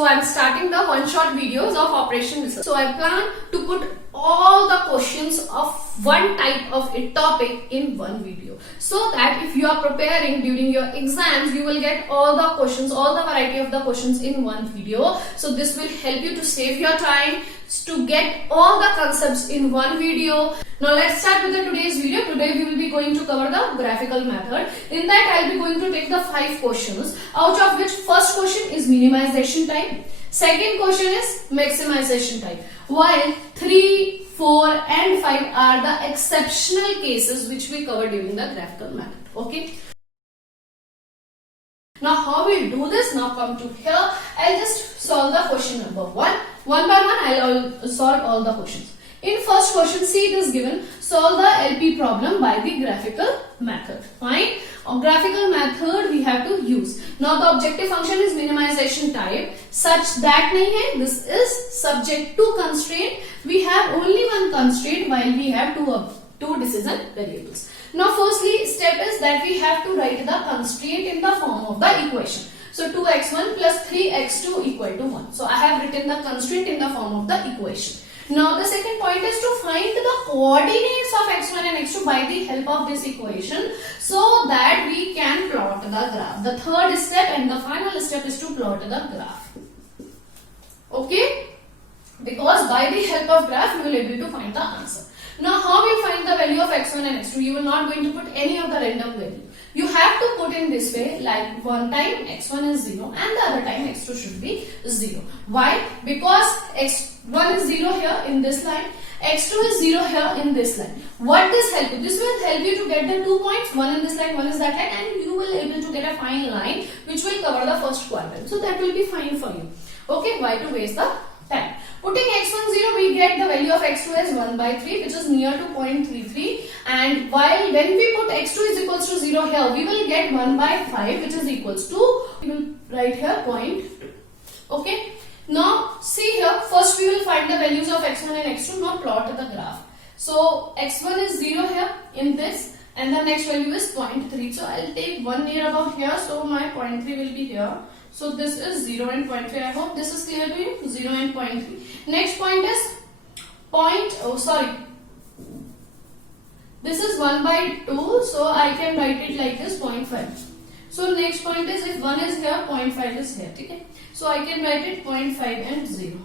So I'm starting the one-shot videos of Operation Research. So I plan to put all the questions of one type of a topic in one video, so that if you are preparing during your exams, you will get all the questions, all the variety of the questions in one video. So this will help you to save your time, to get all the concepts in one video. Now let's start with the today's video. Today we will be going to cover the graphical method. In that I'll be going to take the 5 questions, out of which first question is minimization type, second question is maximization type, while 3, 4 and 5 are the exceptional cases which we cover during the graphical method. Okay. Now how we'll do this? Now come to here. I'll just solve the question number 1. One by one I'll solve all the questions. In first question, see it is given, solve the LP problem by the graphical method. Fine. On graphical method we have to use. Now the objective function is minimization type, such that nahi hai, this is subject to constraint. We have only one constraint while we have two decision variables. Now firstly step is that we have to write the constraint in the form of the equation. So 2x1 plus 3x2 equal to 1. So I have written the constraint in the form of the equation. Now the second point is to find the coordinates of x1 and x2 by the help of this equation, so that we can plot the graph. The third step and the final step is to plot the graph. Okay? Because by the help of graph you will be able to find the answer. Now how we find the value of x1 and x2? You will not going to put any of the random value. You have to put in this way, like one time x1 is 0 and the other time x2 should be 0. Why? Because x1 is 0 here in this line, x2 is 0 here in this line. What this help you? This will help you to get the 2 points, one in this line, one is that line, and you will able to get a fine line which will cover the first quadrant. So that will be fine for you. Okay, why to waste the time? Putting x1 0, we get the value of x2 as 1 by 3, which is near to 0.33, and while when we put x2 is equals to 0 here, we will get 1 by 5, which is equals to, we will write here 0.2. Okay. Now see here, first we will find the values of x1 and x2, now plot the graph. So x1 is 0 here in this, and the next value is 0.3. So I'll take 1 near about here, so my 0.3 will be here. So this is 0 and 0.3. I hope this is clear to you. 0 and 0.3. Next point is this is 1 by 2. So I can write it like this, 0.5. So next point is, if 1 is here, 0.5 is here. Okay? So I can write it 0.5 and 0.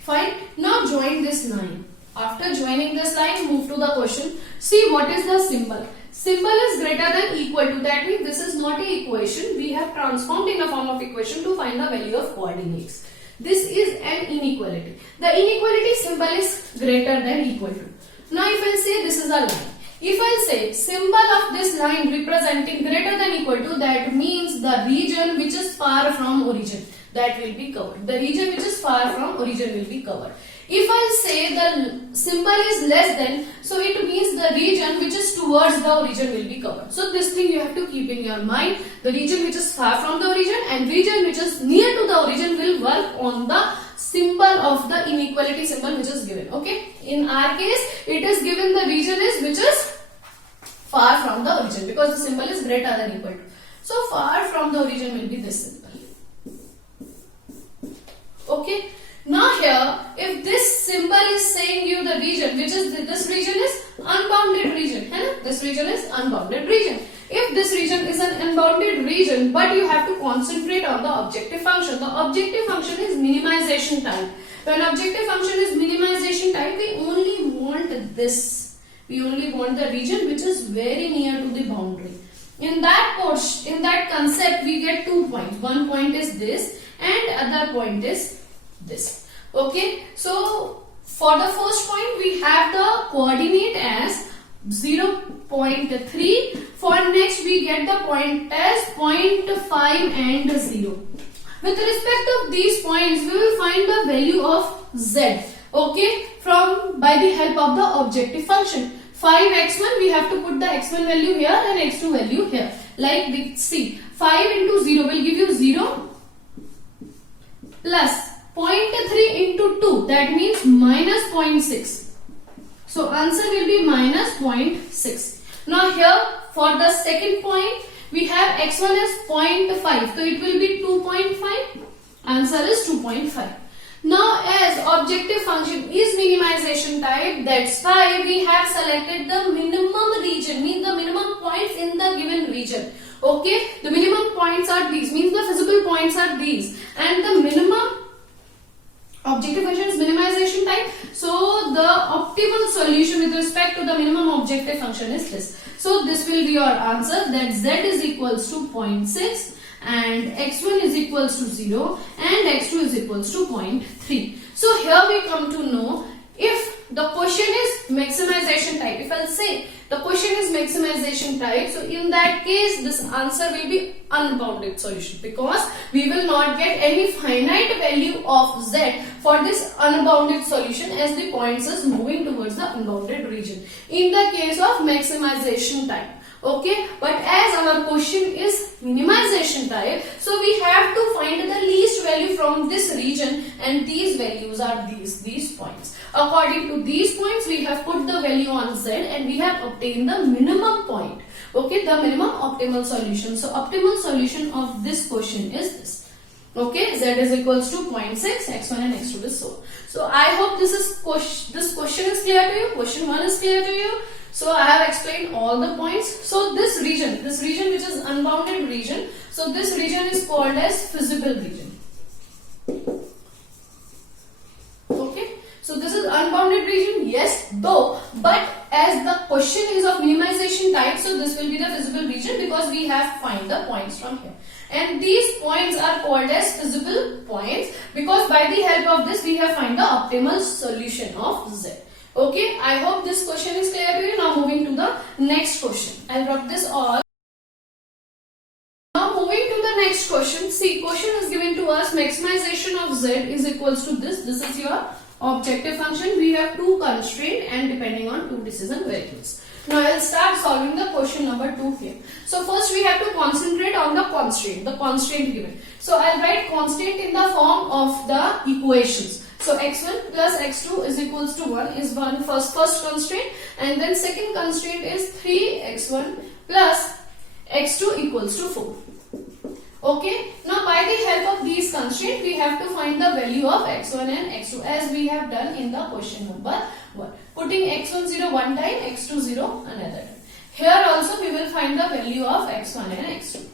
Fine. Now join this line. After joining this line, move to the question. See what is the symbol. Symbol is greater than equal to, that means this is not an equation. We have transformed in a form of equation to find the value of coordinates. This is an inequality. The inequality symbol is greater than equal to. Now if I say this is a line. If I say symbol of this line representing greater than equal to, that means the region which is far from origin, that will be covered. The region which is far from origin will be covered. If I say the symbol is less than, so it means the region which is towards the origin will be covered. So this thing you have to keep in your mind. The region which is far from the origin and region which is near to the origin will work on the symbol of the inequality symbol which is given. Okay. In our case, it is given the region is which is far from the origin, because the symbol is greater than equal to. So far from the origin will be this symbol. Okay. Now here, if this symbol is saying you the region, which is this region is unbounded region, this region is unbounded region. If this region is an unbounded region, but you have to concentrate on the objective function. The objective function is minimization type. When objective function is minimization type, we only want this. We only want the region which is very near to the boundary. In that portion, in that concept, we get 2 points. One point is this, and other point is this. Okay, so for the first point we have the coordinate as 0.3. For next we get the point as 0.5 and 0. With respect of these points, we will find the value of z. Okay, from by the help of the objective function. 5x1, we have to put the x1 value here and x2 value here. Like we see, 5 into 0 will give you 0 plus 0.3 into 2, that means minus 0.6. So answer will be minus 0.6. Now here for the second point, we have x1 as 0.5, so it will be 2.5, Answer is 2.5. Now as objective function is minimization type, that's why we have selected the minimum region, means the minimum points in the given region. Okay, the minimum points are these, means the feasible points are these, and the minimum objective function is minimization type. So the optimal solution with respect to the minimum objective function is this. So this will be your answer, that z is equals to 0.6 and x1 is equals to 0 and x2 is equals to 0.3. So here we come to know if the question is maximization type. If I'll say the question is maximization type, so in that case this answer will be unbounded solution, because we will not get any finite value of z for this unbounded solution as the points is moving towards the unbounded region in the case of maximization type. Okay, but as our question is minimization type, so we have to find the least value from this region, and these values are these points. According to these points, we have put the value on z and we have obtained the minimum point. Okay, the minimum optimal solution. So optimal solution of this question is this. Okay, z is equals to 0.6, x1 and x2 is so. So I hope this question is clear to you. Question 1 is clear to you. So I have explained all the points. So this region which is unbounded region, so this region is called as feasible region. Okay, so this is unbounded region, yes, though, but as the question is of minimization type, so this will be the feasible region because we have find the points from here. And these points are called as feasible points because by the help of this we have find the optimal solution of z. Okay, I hope this question is clear to you. Now moving to the next question. I'll drop this all. Now moving to the next question. See, question is given to us, maximization of z is equals to this. This is your objective function. We have two constraints and depending on two decision variables. Now I'll start solving the question number 2 here. So first we have to concentrate on the constraint given. So I'll write constant in the form of the equations. So x1 plus x2 is equals to 1 is first constraint, and then second constraint is 3x1 plus x2 equals to 4. Okay, now by the help of these constraints we have to find the value of x1 and x2 as we have done in the question number 1. Putting x1 0 one time, x2 0 another time. Here also we will find the value of x1 and x2.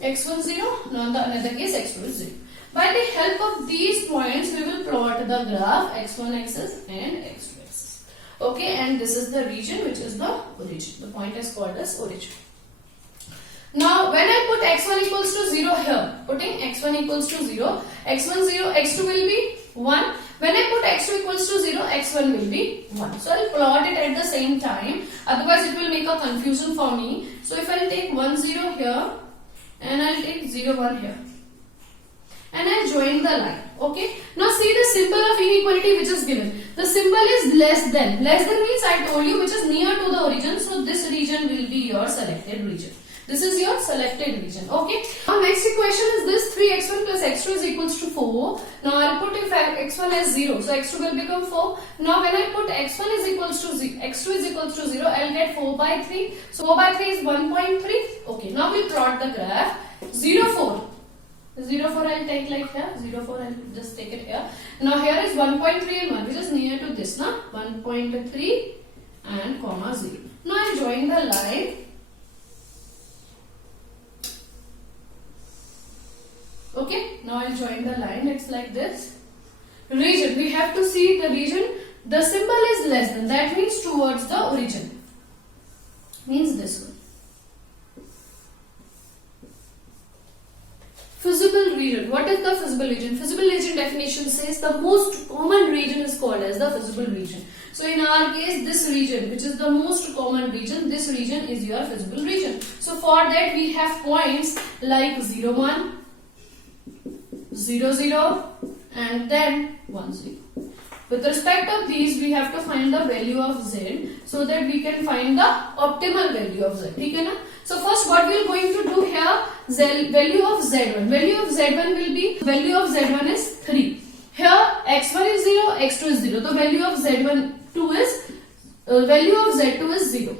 x1 0, now in the another case x2 is 0. By the help of these points, we will plot the graph x1 axis and x2 axis. Okay, and this is the region which is the origin. The point is called as origin. Now, when I put x1 equals to 0 here, putting x1 equals to 0, x1 0, x2 will be 1. When I put x2 equals to 0, x1 will be 1. So, I will plot it at the same time. Otherwise, it will make a confusion for me. So, if I will take 1 0 here and I will take 0 1 here. And I join the line. Okay. Now see the symbol of inequality which is given. The symbol is less than. Less than means I told you which is near to the origin. So this region will be your selected region. This is your selected region. Okay. Now next equation is this 3x1 plus x2 is equals to 4. Now I'll put if x1 as 0. So x2 will become 4. Now when I put x1 is equals to 0, x2 is equals to 0, I'll get 4 by 3. So 4 by 3 is 1.3. Okay. Now we'll plot the graph. 0 4. 0 4 I'll take like here, 0 4 I'll just take it here. Now here is 1.3 and 1 which is near to this, na? 1.3 and comma 0. Now I'll join the line. Okay, now I'll join the line. It's like this. Region, we have to see the region. The symbol is less than, that means towards the origin. Means this one. Feasible region. What is the feasible region? Feasible region definition says the most common region is called as the feasible region. So in our case, this region, which is the most common region, this region is your feasible region. So for that we have points like 0 1, 0 0 and then 1 0. With respect of these, we have to find the value of z so that we can find the optimal value of z. Okay, na? So first what we are going to do here, value of z1. Value of z1 will be, value of z1 is 3. Here x1 is 0, x2 is 0. The value of z2 is, value of z2 is 0.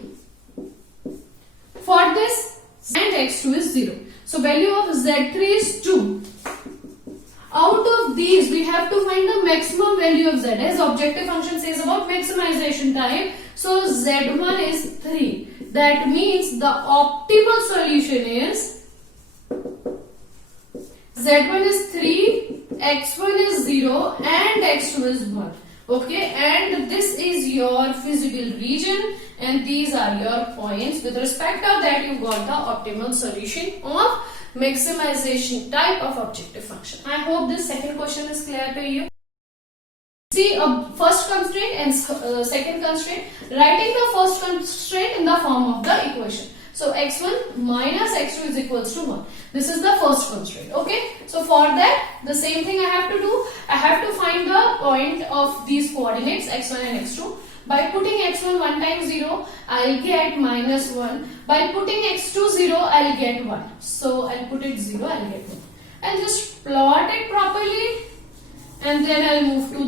For this, and x2 is 0. So value of z3 is 2. these, we have to find the maximum value of z, as objective function says about maximization type. So z1 is 3. That means the optimal solution is z1 is 3, x1 is 0 and x2 is 1. Okay, and this is your feasible region and these are your points. With respect of that, you got the optimal solution of maximization type of objective function. I hope this second question is clear to you. See, first constraint and second constraint. Writing the first constraint in the form of the equation. So x1 minus x2 is equals to 1. This is the first constraint. Okay. So for that, the same thing I have to do. I have to find the point of these coordinates x1 and x2. By putting x1 1 times 0, I'll get minus 1. By putting x2 0, I'll get 1. So I'll put it 0, I'll get 1. I'll just plot it properly and then I'll move to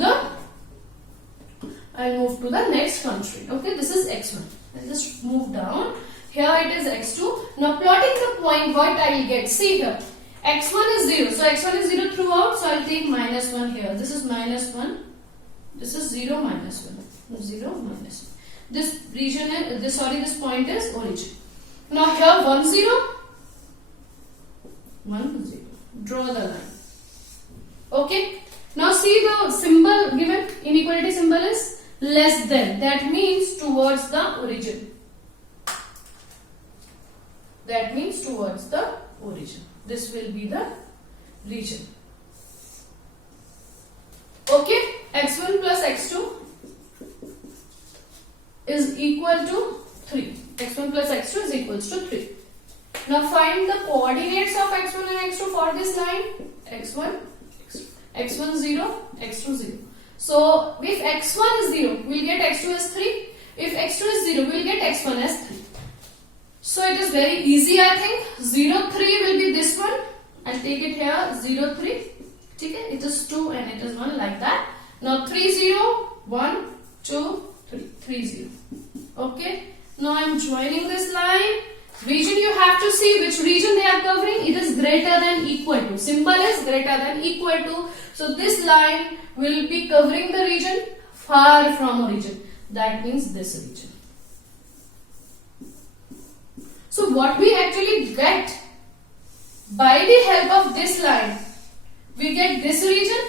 the next constraint. Okay, this is x1. I'll just move down. Here it is x2. Now plotting the point, what I will get? See here, x1 is 0. So x1 is 0 throughout. So I'll take minus 1 here. This is minus 1. This is 0 minus 1. 0 minus 1. This region is, this point is origin. Now here 1 0. 1 0. Draw the line. Okay. Now see the symbol given. Inequality symbol is less than. That means towards the origin. That means towards the origin. This will be the region. Okay, x1 plus x2 is equal to 3. x1 plus x2 is equals to 3. Now find the coordinates of x1 and x2 for this line. x1, x1 0, x2 0. So if x1 is 0, we'll get x2 as 3. If x2 is 0, we'll get x1 as 3. So it is very easy, I think. 0 3 will be this one. I'll take it here 0 3. Okay, it is 2 and it is 1 like that. Now 3 0, 1, 2, 3, 3 0. Okay. Now I'm joining this line. Region, you have to see which region they are covering. It is greater than equal to. Symbol is greater than equal to. So this line will be covering the region far from origin. That means this region. So what we actually get by the help of this line, we get this region.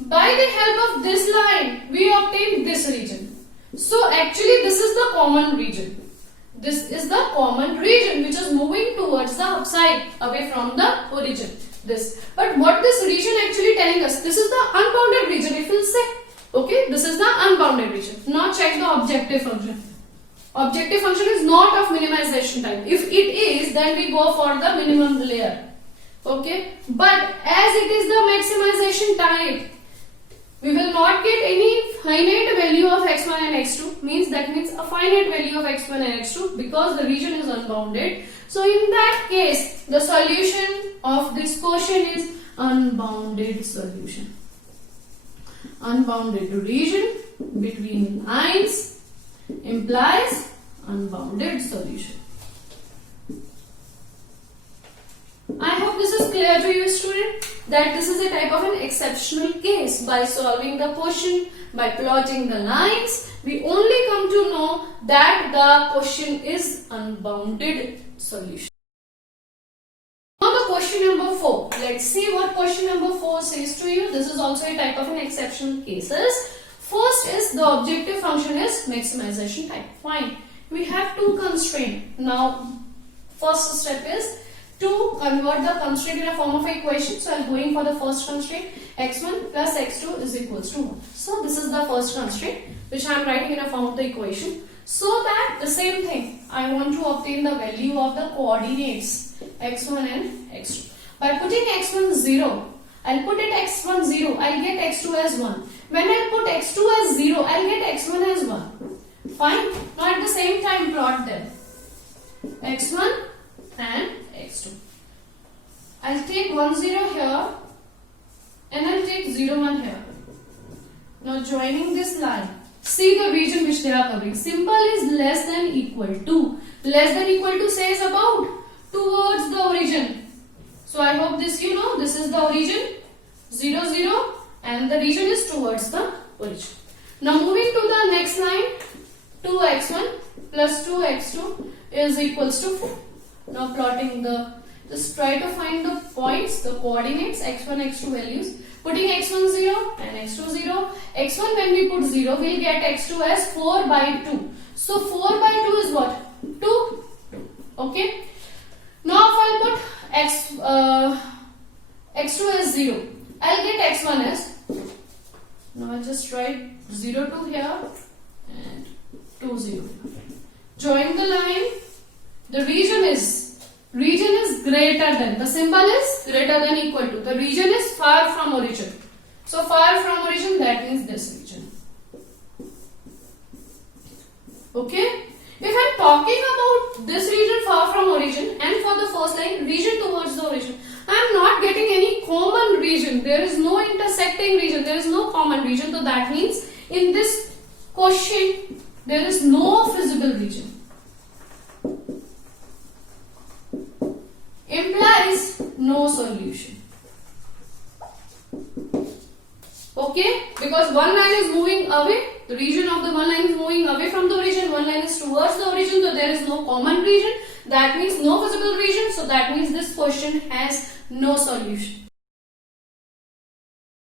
By the help of this line, we obtain this region. So actually this is the common region. This is the common region which is moving towards the upside, away from the origin. This. But what this region actually telling us? This is the unbounded region, it will say. Okay, this is the unbounded region. Now check the objective function. Objective function is not of minimization type. If it is, then we go for the minimum layer. Okay, but as it is the maximization type, we will not get any finite value of x1 and x2. Means a finite value of x1 and x2 because the region is unbounded. So in that case, the solution of this question is unbounded solution. Unbounded region between lines implies unbounded solution. I hope this is clear to you, student, that this is a type of an exceptional case. By solving the question, by plotting the lines, we only come to know that the question is unbounded solution. Now the question number 4. Let's see what question number 4 says to you. This is also a type of an exceptional cases. First is the objective function is maximization type. Fine. We have two constraints. Now first step is to convert the constraint in a form of equation. So I am going for the first constraint. x1 plus x2 is equals to 1. So this is the first constraint which I am writing in a form of the equation. So that the same thing, I want to obtain the value of the coordinates x1 and x2. By putting x1 0, I'll put it x1 0, I'll get x2 as 1. When I put x2 as 0, I'll get x1 as 1. Fine. Now at the same time plot them. x1 and x2. I'll take 1 0 here and I'll take 0 1 here. Now joining this line, see the region which they are covering. Symbol is less than equal to. Less than equal to says about towards the origin. So I hope this you know, this is the origin 0 0 and the region is towards the origin. Now moving to the next line, 2x1 plus 2x2 is equals to 4. Now plotting the, just try to find the points, the coordinates, x1, x2 values. Putting x1 0 and x2 0. x1 when we put 0, we'll get x2 as 4 by 2. So 4 by 2 is what? 2. Okay. Now if I put x2 as 0, I'll get x1 as, now I'll just write 0 2 here and 2 0. Join the line. The region is greater than, the symbol is greater than equal to, the region is far from origin. So far from origin, that means this region. Okay. If I'm talking about this region far from origin and for the first line region towards the origin, I am not getting any common region. There is no intersecting region. There is no common region. So that means in this question there is no feasible region. Implies no solution. Okay, because one line is moving away, the region of the one line is moving away from the origin, one line is towards the origin, so there is no common region. That means no feasible region, so that means this question has no solution.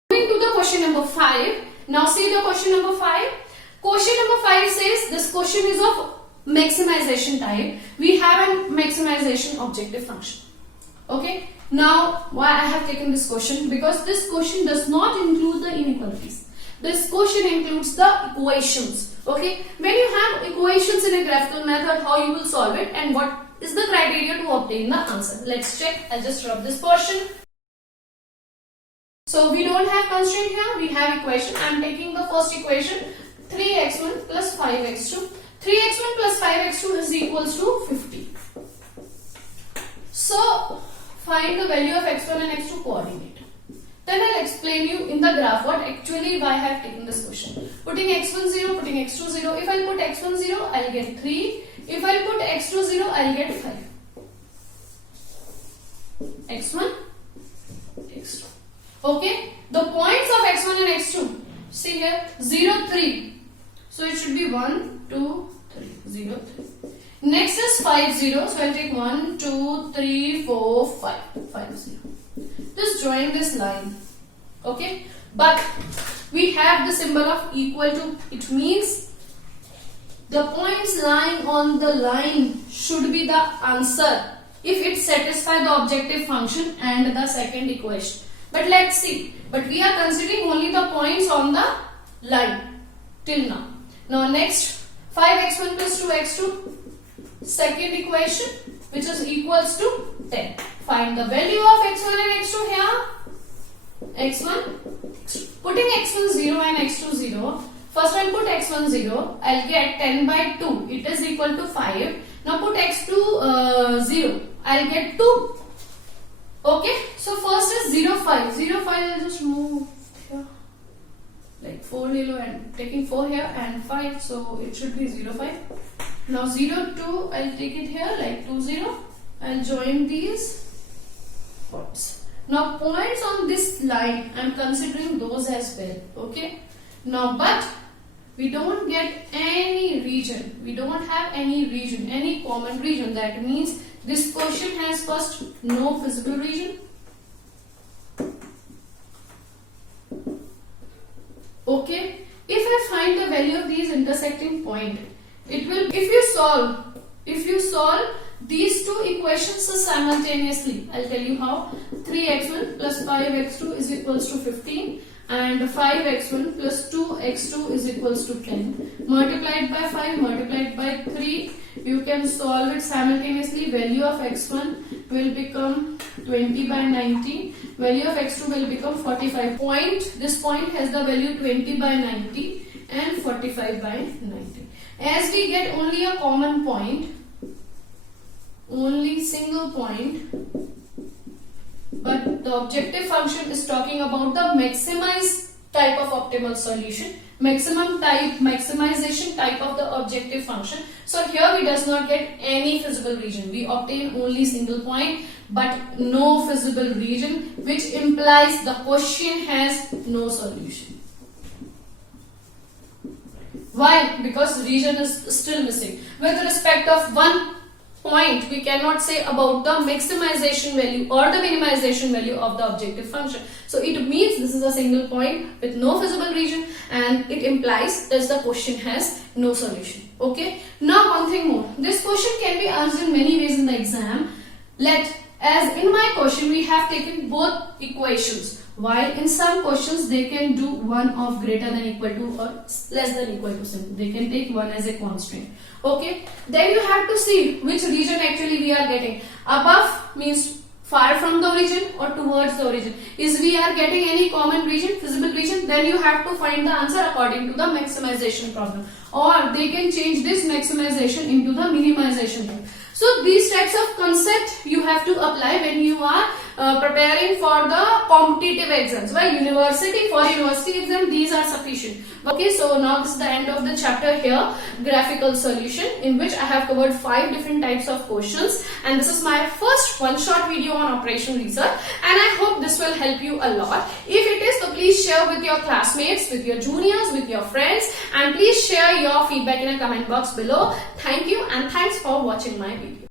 Moving to the question number 5. Now see the question number 5. Question number 5 says this question is of maximization type. We have a maximization objective function. Okay. Now why I have taken this question? Because this question does not include the inequalities. This question includes the equations. Okay. When you have equations in a graphical method, how you will solve it and what is the criteria to obtain the answer. Let's check. I'll just rub this portion. So we don't have constraint here. We have equation. I am taking the first equation, 3x1 plus 5x2. 3x1 plus 5x2 is equals to 50. So find the value of x1 and x2 coordinate. Then I'll explain you in the graph what actually why I have taken this question. Putting x1 0, putting x2 0. If I put x1 0, I'll get 3. If I put x2 0, I'll get 5. x1, x2. Okay. The points of x1 and x2. See here, 0, 3. So it should be 1, 2, 3. 0, 3. Next is 5 0. So I'll take 1, 2, 3, 4, 5. 5 0. Just join this line. Okay. But we have the symbol of equal to. It means the points lying on the line should be the answer if it satisfies the objective function and the second equation. But let's see. But we are considering only the points on the line till now. Now next, 5x1 plus 2x2. Second equation, which is equals to 10. Find the value of x1 and x2 here. x1, x2. Putting x1 0 and x2 0. First I'll put x1 0. I'll get 10 by 2. It is equal to 5. Now put x2 0. I'll get 2. Okay. So first is 0 5. 0 5 I'll just move here. Like 4 0 and taking 4 here and 5. So it should be 0 5. Now 0 2 I'll take it here like 2 0. I'll join these points. Now points on this line I'm considering those as well. Okay. Now but we don't get any region. We don't have any region, any common region. That means this question has first no feasible region. Okay. If I find the value of these intersecting point, it will, if you solve these two equations simultaneously, I'll tell you how. 3x1 plus 5x2 is equals to 15 and 5x1 plus 2x2 is equals to 10. Multiplied by 5, multiplied by 3, you can solve it simultaneously. Value of x1 will become 20 by 90. Value of x2 will become 45. This point has the value 20 by 90 and 45 by 90. As we get only a common point, only single point, but the objective function is talking about the maximized type of optimal solution, maximization type of the objective function. So here we does not get any feasible region. We obtain only single point but no feasible region, which implies the question has no solution. Why? Because region is still missing. With respect of one point, we cannot say about the maximization value or the minimization value of the objective function. So it means this is a single point with no feasible region, and it implies that the question has no solution. Okay. Now one thing more. This question can be asked in many ways in the exam. As in my question we have taken both equations, while in some questions they can do one of greater than equal to or less than equal to symbol. They can take one as a constraint. Okay. Then you have to see which region actually we are getting. Above means far from the origin or towards the origin. Is we are getting any common region, feasible region, then you have to find the answer according to the maximization problem. Or they can change this maximization into the minimization thing. So these types of concept you have to apply when you are preparing for the competitive exams. For university exam, these are sufficient. Okay, so now this is the end of the chapter here, graphical solution, in which I have covered 5 different types of questions, and this is my first one shot video on operation research, and I hope this will help you a lot. If it is, so please share with your classmates, with your juniors, with your friends, and please share your feedback in a comment box below. Thank you and thanks for watching my video.